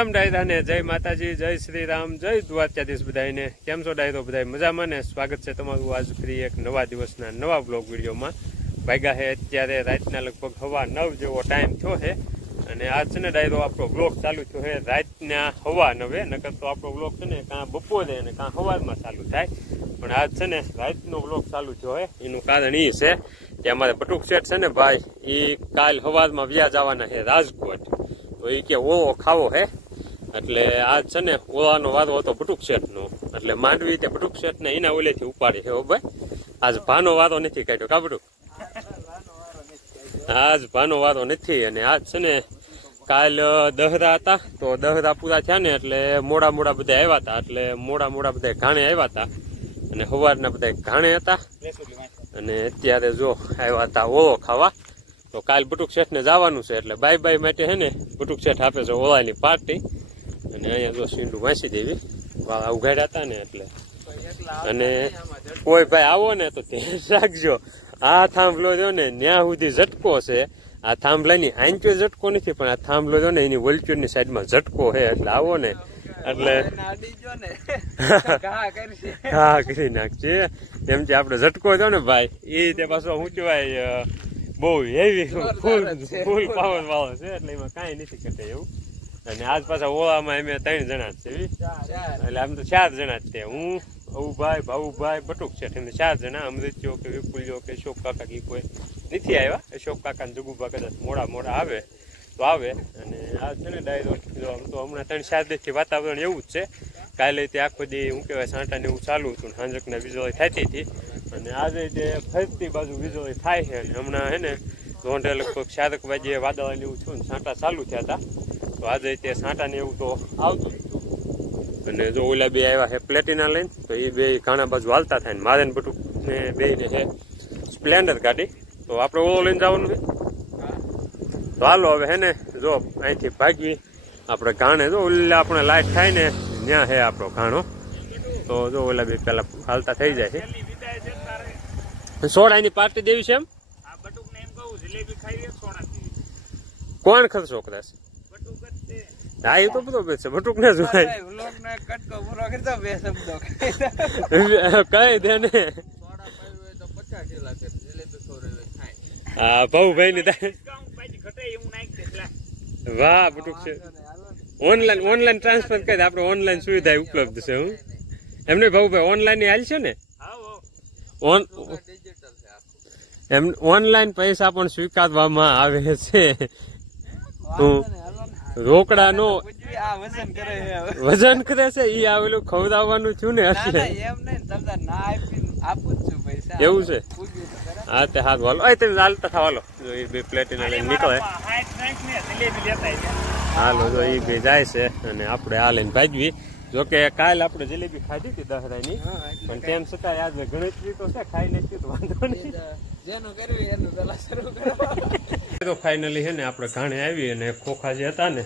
રામ ડાયરા ને જય માતાજી, જય શ્રી રામ, જય દ્વારકાધીશ બધાને. કેમ છો ડાયરો? બધા મજામાં ને? સ્વાગત છે તમારું આજ ફરી એક નવા દિવસના નવા બ્લોગ વિડીયોમાં. વાગ્યા છે અત્યારે રાતના લગભગ 9:15 જેવો ટાઈમ થયો છે અને આજ છે ને ડાયરો આપણો બ્લોગ ચાલુ થયો છે રાતના 9:15. નકર તો આપણો બ્લોગ છે ને કાં બપોરે અને કાં સવારમાં ચાલુ થાય, પણ આજ છે ને રાતનો બ્લોગ ચાલુ થયો છે. એનું કારણ એ છે કે અમારે બટુક શેઠ છે ને ભાઈ, એ કાલ સવારમાં વ્યા જવાના છે રાજકોટ. તો એ કે ઓળો ખાવો હે, એટલે આજ છે ને ઓળાનો વારો હતો બટુક શેઠનો, એટલે માંડવી તે બટુક શેઠને એના ઓલેથી ઉપાડી છે. હો ભાઈ, આજ ભાનો વારો નથી કાઢ્યો કા બટુક? આજ ભાનો વારો નથી. અને આજ છે ને કાલ દહરા હતા, તો દહરા પૂરા થયા ને એટલે મોડા બધા આવ્યા હતા, એટલે મોડા બધા ઘાણે આવ્યા હતા અને સવારના બધા ઘાણે હતા. અને અત્યારે જો આવ્યા હતા ઓળો ખાવા. તો કાલ બટુક શેઠને જવાનું છે, એટલે બાય બાય માટે છે ને બટુક શેઠ આપે છે ઓળાની પાર્ટી. અને અહીંયા જો સીંડું વાંચી દેવી વાળા ઉઘાડ્યા હતા ને એટલે. અને કોઈ ભાઈ આવો ને તો ધ્યાન રાખજો, આ થાંભલો જો ને ન્યા સુધી ઝટકો છે. આ થાંભલાની આંચો ઝટકો નથી, પણ આ થાંભલો જો ને એની વલચુરની સાઈડમાં ઝટકો છે. એટલે આવો ને એટલે ઘા કરી નાખશે. એમ કે આપડે ઝટકો છો ને ભાઈ, એ તે પાછો શું કહેવાય બહુ હેવી ફૂલ પાવર વાળો છે, એટલે એમાં કાંઈ નથી કરતા એવું. અને આજ પાછા ઓળામાં અમે 3 જણા જ છે, એટલે આમ તો 4 જણા જ છે. હું, અવુભાઈ, ભાવુભાઈ, બટુક શેઠ, એમ 4 જણા. અમૃતજો કે વિપુલજો કે અશોક કાકા કે કોઈ નથી આવ્યા. અશોક કાકા ને જગુભા કદાચ મોડા આવે તો આવે. અને આ છે ને ડાયરો આમ તો હમણાં 3-4 દિવસથી વાતાવરણ એવું જ છે. કાલે તે આખો દી શું કહેવાય સાંટાને એવું ચાલુ હતું, હાંજકના વીજળી થતી હતી. અને આજે તે ફરતી બાજુ વીજળી થાય છે. અને હમણાં હે ને રોંઢે લગભગ 4 વાગે વાદળાને એવું થયું ને છાંટા ચાલુ થયા હતા. તો આજે તે સાંટાને એવું તો આવતું હતું. અને જો ઓલા બે આવ્યા છે પ્લેટિના લઈને, તો એ બે ઘણા બાજુ હાલતા થાય. ને મારે ને બટુક ને બે ને છે સ્પ્લેન્ડર ગાડી. તો આપણે ઓળો લઈને જવાનું છે. તો હાલો હવે હે ને જો અહીંથી ભાગવી આપણે ઘાણે. જો ઓલા આપણે લાઈટ થાય ને ત્યાં છે આપણો ઘાણો. તો જો ઓલા બે પેલા હાલતા થઈ જાય છે. સોડાની પાર્ટી દેવી છે એમ? કોણ ખર્ચો કદાચ? હા, એ તો બરોબર છે. બટુક ને જોવાય કઈ દે ને. હા, ભાઈ ની વાહ બટુક છે. ઓનલાઈન ટ્રાન્સફર કરી આપણે, ઓનલાઈન સુવિધા ઉપલબ્ધ છે. હું એમને ભાઈ ઓનલાઈન ની હાલ છે ને, એમ ઓનલાઈન પૈસા પણ સ્વીકારવામાં આવે છે. રોકડા નો વજન કરે છે ઈ આવેલું ખવડાવવાનું થયું ને, એટલે એવું છે. હા તે હાથ વાલો તમે ચાલતા થાવાલો. જો એ બે પ્લેટિના લઈને નીકળે. હાલો જો એ બે જાય છે અને આપણે આ લઈને ભાગવી. જોકે કાલ આપણે જલેબી ખાધી હતી દહરાની, પણ તેમ છતાં યાદ ગણતરી તો છે, ખાઈ નાખી તો વાંધો નહીં. તો ફાઇનલી છે ને આપણે ઘાણે આવી અને ખોખા જે હતા ને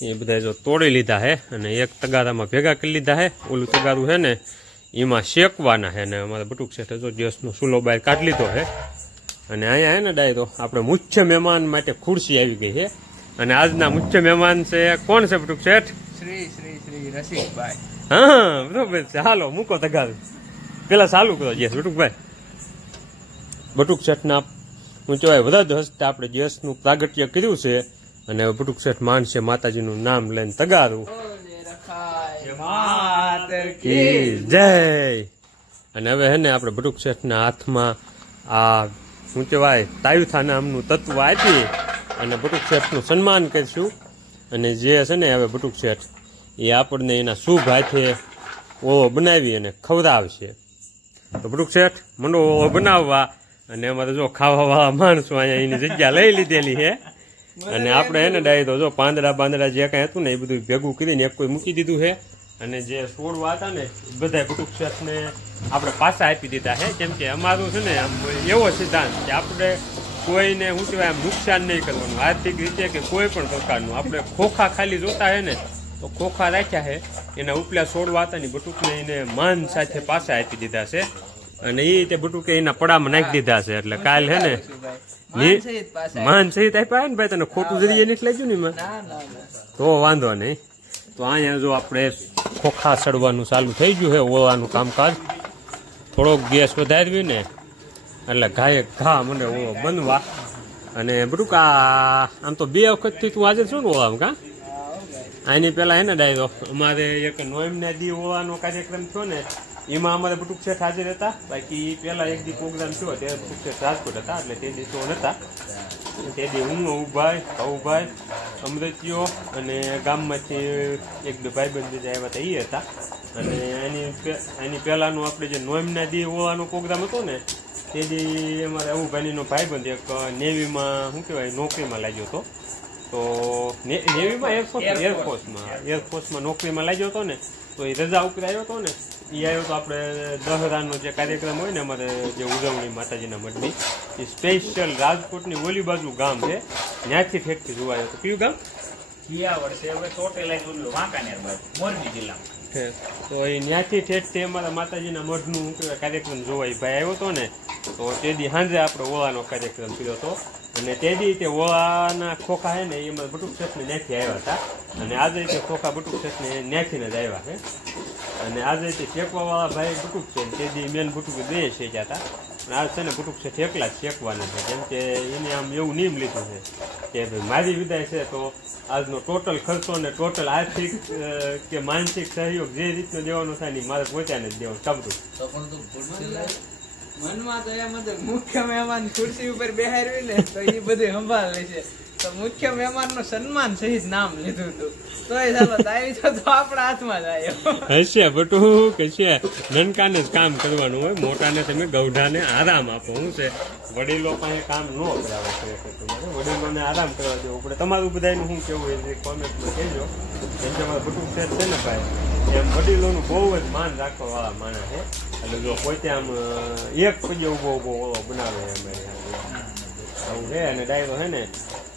એ બધા જો તોડી લીધા છે અને એક તગારામાં ભેગા કરી લીધા છે. ઓલું તગારું છે ને એમાં શેકવાના છે. ને અમારે બટુક શેઠે જો ગેસનો ચૂલો બહાર કાઢી લીધો છે. અને અહીંયા છે ને ડાયરો આપણે મુખ્ય મહેમાન માટે ખુરશી આવી ગઈ છે. અને આજના મુખ્ય મહેમાન છે કોણ છે બટુક શેઠ? શ્રી રસિકભાઈ. હા બરોબર છે. હાલો મૂકો તગારું, પેલા ચાલુ કરો ગેસ બટુકભાઈ. બટુક શેઠના હું કહેવાય વરદ હસ્તે આપણે ગેસનું પ્રાગટ્ય કર્યું છે. અને બટુક શેઠ માનશે માતાજીનું નામ લઈને તગારું જય. અને હવે હે ને આપણે બટુક શેઠના હાથમાં આ શું કહેવાય તાયુથા નામનું તત્વ આપી અને બટુક શેઠનું સન્માન કરીશું. અને જે છે ને હવે બટુક શેઠ એ આપણને એના શુભ હાથે ઓળો બનાવી અને ખવડાવશે. તો બટુક શેઠ મંડો ઓળો બનાવવા. અને અમારે જો ખાવા વાળા માણસો અહીંયા એની જગ્યા લઈ લીધેલી છે. અને આપણે એને ડાયરો જો પાંદડા જે કાંઈ હતું ને એ બધું ભેગું કરીને એક કોઈ મૂકી દીધું છે. અને જે છોડવા હતા ને એ બધા બટુક શેઠને આપણે પાછા આપી દીધા છે. કેમ કે અમારું છે ને આમ એવો સિદ્ધાંત કે આપણે કોઈને શું કહેવાય આમ નુકસાન નહીં કરવાનું આર્થિક રીતે કે કોઈ પણ પ્રકારનું. આપણે ખોખા ખાલી જોતા છે ને તો ખોખા રાખ્યા છે, એના ઉપલા છોડવા હતા ને બટુકને એને માન સાથે પાછા આપી દીધા છે. અને એ તે બટુકે એના પડામાં નાખી દીધા છે. એટલે કાલ હે ને માન સહિત આપ્યા ને ભાઈ, તને ખોટું જરીએ નથી લાગ્યું ને એમાં? તો વાંધો નહીં. તો અહીંયા જો આપણે ખોખા સડવાનું ચાલુ થઈ ગયું છે, ઓળવાનું કામકાજ. થોડોક ગેસ વધારવી ને એટલે ઘાએ ઘા મને ઓળો બનવા. અને બધું આમ તો 2 વખતથી તું હાજર છું ને ઓળામાં કા? આની પહેલાં હે ને ડાયરો અમારે એક નોઈમના દી ઓળવાનો કાર્યક્રમ થયો ને એમાં અમારે બટુક શેઠ હાજર હતા. બાકી પહેલાં એક દી પ્રોગ્રામ થયો ત્યારે બટુક શેઠ રાજકોટ હતા એટલે તે દિવસો નહોતા. તે દી હું ઉભાઈ ભાઉભાઈ અમૃતિયો અને ગામમાંથી 1-2 ભાઈબંધ જે આવ્યા હતા એ હતા. અને એની પહેલાંનું આપણે જે નોઈમના દી ઓળવાનો પ્રોગ્રામ હતો ને તે દી અમારે અવુભાઈનો ભાઈબંધ એક નેવીમાં શું કહેવાય નોકરીમાં લાગ્યો હતો. તો નેવીમાં એરફોર્સમાં નોકરીમાં લાગ્યો હતો ને તો એ રજા ઉપર આવ્યો હતો ને એ આવ્યો તો આપણે દહરાનો જે કાર્યક્રમ હોય ને અમારે જે ઉજવણી માતાજીના મઠની એ સ્પેશિયલ રાજકોટની ઓલી બાજુ ગામ છે ત્યાંથી ઠેકથી જોવાયો હતો. કયું ગામ? તો એ ત્યાંથી ઠેઠથી અમારા માતાજીના મઠનું કાર્યક્રમ જોવા એ ભાઈ આવ્યો હતો ને તો તે દી સાંજે આપણે ઓળાનો કાર્યક્રમ કર્યો હતો. અને તે દી તે ઓળાના ખોખા છે ને એ અમારે બટુક શેઠને ત્યાંથી આવ્યા હતા. અને આજે તે ખોખા બટુક શેઠને ત્યાંથીને જ આવ્યા છે. અને આજે તે શેકવાવાળા ભાઈ બટુક છે તે દી મેન બટુક 2 શેક્યા હતા. અને આજ છે ને બટુક શેઠ એકલા જ શેકવાના છે કેમ કે એને આમ એવું નિયમ લીધું છે કે ભાઈ મારી વિદાય છે તો આજનો ટોટલ ખર્ચો ને ટોટલ આર્થિક કે માનસિક સહયોગ જે રીતનો દેવાનો થાય ને મારે પોતાને જ દેવાનું સમજું. મનમાં તો એમ જ મુખ્ય મહેમાન ખુરશી ઉપર બેહારવી ને તો એ બધું સંભાળ લે છે. તો મુખ્ય મહેમાન નું સન્માન સહિત નામ લીધું હતું તો એ ચાલો આવી તો આપણા હાથમાં જ આવ્યો હશે. બટું કે છે નનકાને જ કામ કરવાનું હોય, મોટાને તમે ગૌઢાને આરામ આપો. શું છે વડીલો પાસે કામ ન કરાવે છે તમારે, વડીલોને આરામ કરવા દેવું પડે. તમારું બધાનું શું કેવું હોય કોમેન્ટમાં કહેજો. જેમ કે અમારા બટુક શેઠ છે ને ભાઈ એમ વડીલોનું બહુ જ માન રાખવા વાળા માણસ છે. એટલે જો પોતે આમ એક પગે ઉભો ઓળો બનાવે અમારે આવું છે. અને ડાયરો છે ને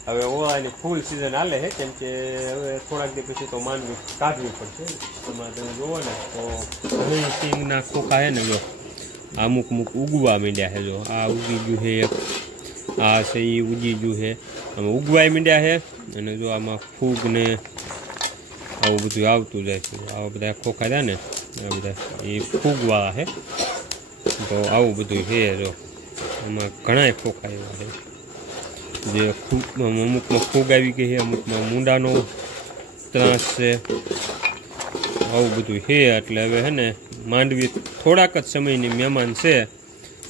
હવે ઓળાની ફૂલ સિઝન હાલે છે કેમ કે હવે થોડાક દી પછી તો માંડવી કાઢવી પડશે. એમાં તમે જુઓ ને તો ઘણી સિંગના ખોખા છે ને જો અમુક ઉગવા માંડ્યા છે. જો આ ઉગી ગયું છે એક, આ છે એ ઉગી ગયું છે, આમાં ઉગવાય માંડ્યા છે. અને જો આમાં ફૂગ ને આવું બધું આવતું જાય છે. આવા બધા ખોખા રહ્યા ને આ બધા એ ફૂગવાળા છે. તો આવું બધું છે. જો એમાં ઘણા ખોખા એવા છે જે અમુકમાં ફૂગ આવી ગઈ છે, અમુકમાં મૂંડાનો ત્રાસ છે. આવું બધું છે. એટલે હવે છે ને માંડવી થોડાક જ સમયની મહેમાન છે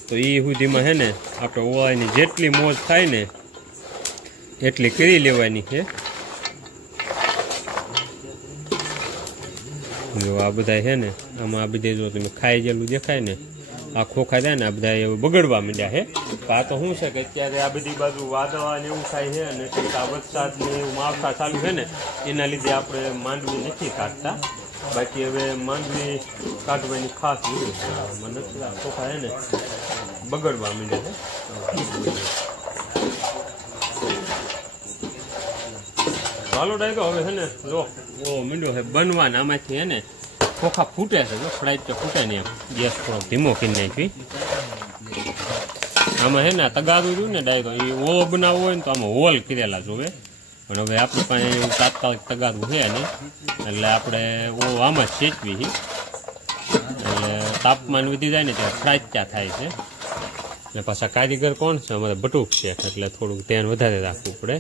તો એ સુધીમાં છે ને આપણે ઓળાની જેટલી મોજ થાય ને એટલી કરી લેવાની છે. જો આ બધા છે ને આમાં આ બધા જો તમે ખાઈ ગયેલું દેખાય ને આ ખોખા થાય ને આ બધા એવું બગડવા માંડ્યા છે. આ તો શું છે કે અત્યારે આ બધી બાજુ વાદળા ને એવું થાય છે અને આ વરસાદ ને એવું માવઠા ચાલુ છે ને એના લીધે આપણે માંડવી નથી કાઢતા. બાકી હવે માંડવી કાઢવાની ખાસ મને આ ખોખા છે ને બગડવા માંડ્યા છે. ચાલો ડાયરો હવે છે ને જો ઓ મીંડો છે બનવાના આમાંથી છે ને ખોખા ફૂટે છે. જો ફ્લાઇટ તો ફૂટે નહીં એમ ગેસ થોડોક ધીમો કરી નાખી. આમાં છે ને તગારું રહ્યું ને ડાયરો એ ઓળો બનાવવો હોય ને તો આમાં હોલ કરેલા જોવે. પણ હવે આપણી પાસે એવું તાત્કાલિક તગારું છે નહીં એટલે આપણે ઓળો આમાં જ શેકવી. એટલે તાપમાન વધી જાય ને ત્યારે ફ્રાચ્યા થાય છે. એટલે પાછા કારીગર કોણ છે અમારે બટુક શેઠ એટલે થોડુંક ધ્યાન વધારે રાખવું પડે.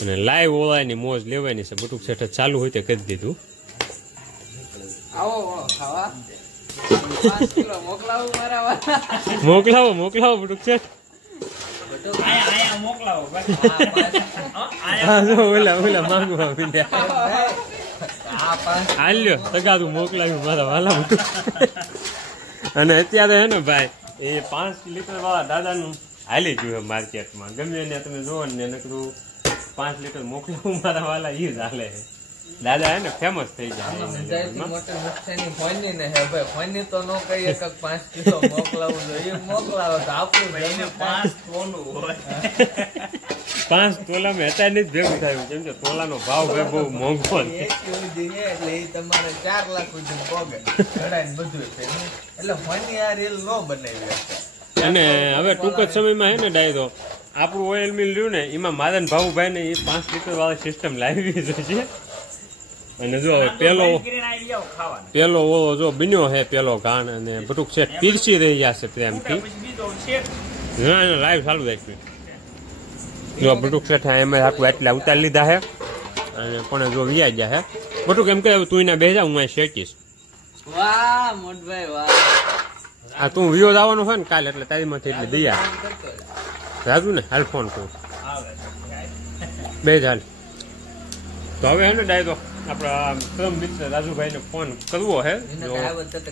અને લાઈવ ઓળાની મોજ લેવાની છે. બટુક શેઠ ચાલુ હોય તે કરી દીધું. મોકલાવો બટુક શેઠ. ઓલા માંગવા હાલ્યો તગારું મોકલાવ્યું મારા વાલા બટુક. અને અત્યારે હે ને ભાઈ એ 5 લીટર વાળા દાદાનું હાલી ગયું માર્કેટમાં. ગમે એને તમે જોવો ને નકરું 5 લીટર મોકલાવું મારા વાલા એ જ હાલે છે. દાદા હે ને ફેમસ થઈ જાય. 5 તોલામાં અત્યારે જ ભેગું થયું કેમ કે તોલાનો ભાવ બહુ મોંઘો છે. એટલે એ તમારે 4 લાખ સુધી પોગે બધું છે એટલે ફોનની આ રીલ ન બનાવી. અને હવે ટૂંક જ સમયમાં હે ને ડાયરો આપણું ઓઇલ મિલ રહ્યું ને એમાં માદન ભાવુભાઈ ને એ 5 લીટર વાળી સિસ્ટમ લાવી છે. અને જો પેલો ઓવો જો બન્યો છે પેલો ઘાણ અને બટુક શેઠ પીરસી રહ્યા છે પ્રેમથી લાઈવ ચાલુ રાખ્યું જો બટુક શેઠ એમાં આખું એટલા ઉતારી લીધા છે અને પણ જો વ્યાઈ ગયા છે બટુક એમ કે તું એના બેજા હું અહીં શેકીશ વાહ મોટભાઈ વાહ આ તું વિયો આવવાનો હોય ને કાલે એટલે તારી માંથી એટલે દયા રાજુ ને હાલ ફોન કરું બે હાલ તો હવે હે ને ડાય તો આપણા ક્રમ મિત્ર રાજુભાઈને ફોન કરવો છે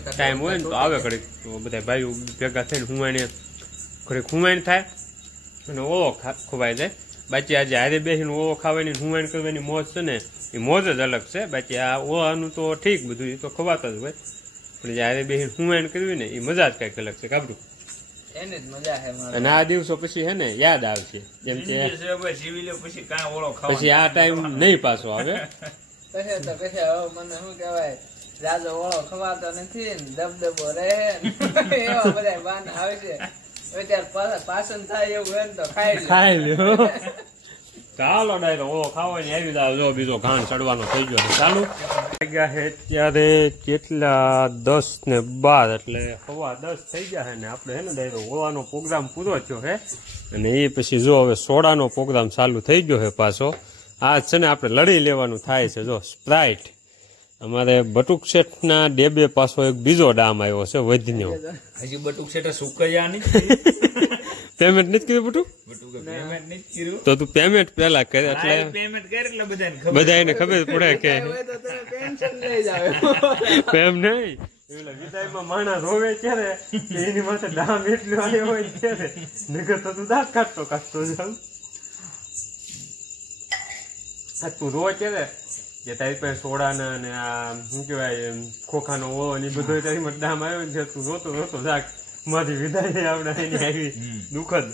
ટાઈમ હોય ને તો આવે ઘડીક તો બધા ભાઈઓ ભેગા થઈને હુંવાઈને ઘડીક હુંવાઈને થાય અને ઓવો ખવાઈ જાય બાકી આજે હારે બેસીને ઓવો ખાવાની હુંવાઈને કરવાની મોજ છે ને એ મોજ જ અલગ છે બાકી આ ઓવાનું તો ઠીક બધું એ તો ખવાતા જ હોય પણ જે હારે બેસીને હુંવાઈને કરવી ને એ મજા જ કંઈક અલગ છે કાબરું અને આ દિવસો પછી હે ને યાદ આવશે જેમ કે પછી આ ટાઈમ નહીં પાછો આવે મને શું કેવાય રાજો ઓળો ખવાતો નથી ને દબદબો રહે એવા બધા બાન આવે છે અત્યારે પાસન થાય એવું હોય ને તો ખાઈ લ્યો ચાલો ડાયરો ઓળો ખાવાની આવી જાવ જો બીજો ઘાણ ચડવાનો થઈ ગયો ચાલુ ગયા છે ત્યારે કેટલા 10:12 એટલે 10:15 થઈ ગયા છે ને આપણે હે ને ડાયરો ઓળાનો પ્રોગ્રામ પૂરો થયો છે અને એ પછી જો હવે સોડાનો પ્રોગ્રામ ચાલુ થઈ ગયો છે પાછો આજ છે ને આપણે લડી લેવાનું થાય છે જો સ્પ્રાઇટ અમારે બટુક શેઠના ડેબે પાછો એક બીજો ડામ આવ્યો છે વધ્યો હજી બટુક શેઠે સુકૈયા નહીં પેમેન્ટ નથી કર્યું બટુક પેમેન્ટ નથી કર્યું તો તું પેમેન્ટ પેલા કરે એટલે પેમેન્ટ કરે એટલે બધાને ખબર પડે કે પેન્શન લઈ જાવ એમ નહીં એટલે વિદાયમાં માણસ રોવે ક્યારે કે એની માથે ડામ એટલું આવ્યો હોય ત્યારે નગર તો તું દાંત કાઢતો જાઉં તું રો ક્યારે જે તારી પાસે સોડાના અને આ શું કહેવાય ખોખાનો ઓળો ને એ બધો તારી માં ડામ આવ્યો ને તું રોતો જાગ મારી વિદાય આપણે એની આવી દુઃખદ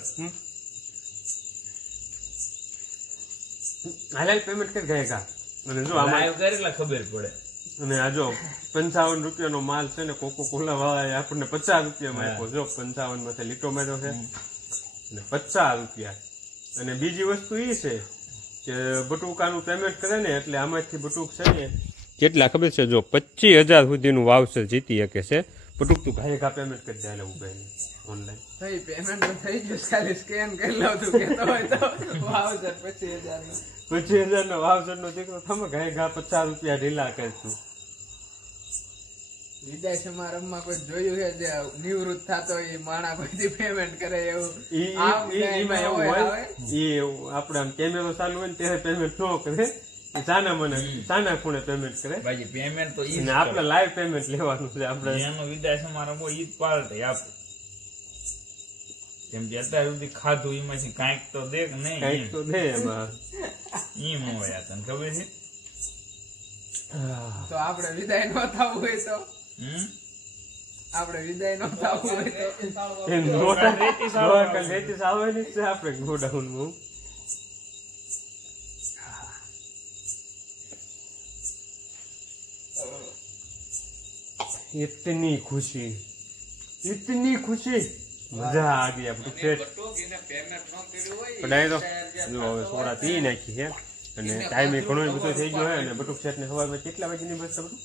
હાલ પેમેન્ટ કરી ગયા અને જો આમાં એટલે ખબર પડે અને આ જો 55 રૂપિયાનો માલ છે ને કોકો કોલા વાળા આપણને 50 રૂપિયામાં આપ્યો જો 55 માંથી લીટો માર્યો છે અને 50 રૂપિયા અને બીજી વસ્તુ એ છે કે બટુકાનું પેમેન્ટ કરે ને એટલે આમાંથી બટુક છે ને કેટલા ખબર છે જો 25,000 સુધીનું વાઉચર જીતી શકે છે બટુક તું ઘા પેમેન્ટ કરી દે ઉભાઈને ઓનલાઈન થઈ પેમેન્ટ તો થઈ ગયું ખાલી સ્કેન કરી લઉં તું કેતો હોય તો વાઉચર 25,000 નો વાઉચર નો દીકરો તમે ઘા 50 રૂપિયા ઢીલા કરશું વિદાય સમારંભમાં કોઈ જોયું છે જે નિવૃત્ત થતો એ માણા કોઈ પેમેન્ટ કરે એવું આપડે આમ કેમેરો ચાલુ હોય ને ત્યારે પેમેન્ટ ન કરે સાના ખૂણે પેમેન્ટ કરે પેમેન્ટ તો આપડે લાઈવ પેમેન્ટ લેવાનું છે આપડે એનો વિદાય સમારંભ ઈદ પાર્ટે આપે જેમ કે અત્યાર સુધી ખાધું એમાંથી કાંઈક તો દે કે નહીં કાંઈક તો દે એમાં એમ હોય તને ખબર છે તો આપડે વિદાય ન થવું હોય તો આપણે વિદાય ન થવું હોય તો લેટીસ આવવાની છે આપણે ગોડાઉનમાં इतनी खुशी मजा आ गई अब सोडा पी नाखी है અને ટાઈમે ઘણો બધો થઈ ગયો અને બટુક શેઠ ને સવારમાં કેટલા વાગ્યાની બસ છે બટુક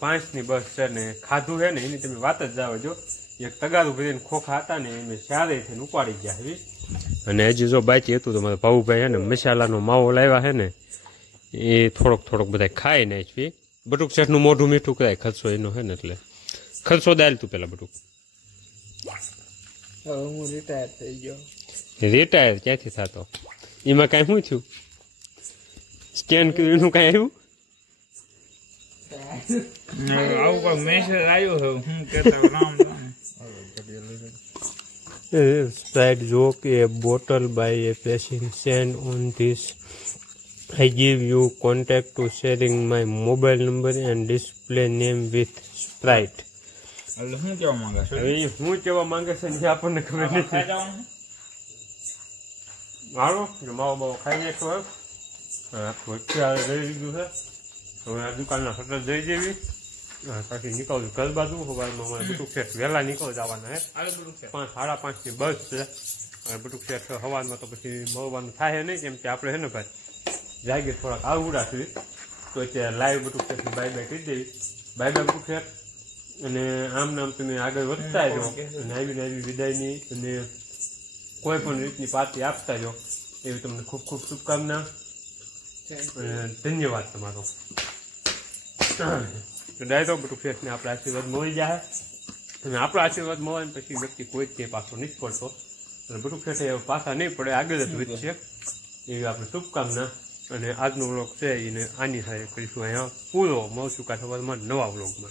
5:30 ની બસ છે ને ખાધું છે ને એની તમે વાત જ જાવ જો એક તગારું ભરીને ખોખા હતા ને એમ ચારે થઈને ઉપાડી ગયા છે અને હજી જો બાકી હતું તો મારા ભાઉભાઈ છે ને મસાલાનો માવો લાવ્યા છે ને એ થોડોક બધા ખાઈ નાખી બટુક શેઠ નું મોઢું મીઠું કરાય ખર્ચો એનો છે ને એટલે ખર્ચો દાલ તું પેલા બટુક હું રિટાયર થઈ ગયો રિટાયર ક્યાંથી થતો એમાં કાંઈ શું થયું સ્કેન કર્યું એનું કાંઈ આવ્યું આવું કોઈ મેસેજ આવ્યો છે હું કહેતા Ram Sprite joke a bottle by a patient send on this. I give you contact to sharing my mobile number and display name with Sprite. હું કેવા માંગે છે હું કેવા માંગે છે એ આપણને ખબર નથી મારો માવો બાવો ખાઈ નાખ્યો અત્યારે જઈ લીધું છે હવે આ દુકાનના શટર જઈ જેવી પછી નીકળવું ઘર બાજુ સવારમાં અમારે બટુક શેઠ વહેલા નીકળ જવાના હે 5:30 ની બસ છે અને બટુક શેઠ સવારમાં તો પછી મળવાનું થાય નહીં કેમ કે આપણે છે ને ભાઈ જાગે થોડાક આવડા છે તો અત્યારે લાઈવ બટુક ફેરથી બાય બાય કરી દેવી. બાય બાય બટુક ફેર. અને આમ નામ તમે આગળ વધતા જાઓ અને આવી વિદાયની અને કોઈ પણ રીતની પાર્ટી આપતા જાઓ એવી તમને ખૂબ ખૂબ શુભકામના અને ધન્યવાદ તમારો. તો ડાયરો બટુક ફેરને આપણા આશીર્વાદ મળી જાય અને આપણા આશીર્વાદ મળે ને પછી વ્યક્તિ કોઈ જ ક્યાંય પાછો નહીં પડતો અને બટુક ફેર પાછા નહીં પડે આગળ જ વધશે એવી આપણે શુભકામના. અને આજનો વ્લોગ છે એને આની સાથે કરીશું અહીંયા પૂરો મળશું કાઠવાડમાં નવા વ્લોગમાં.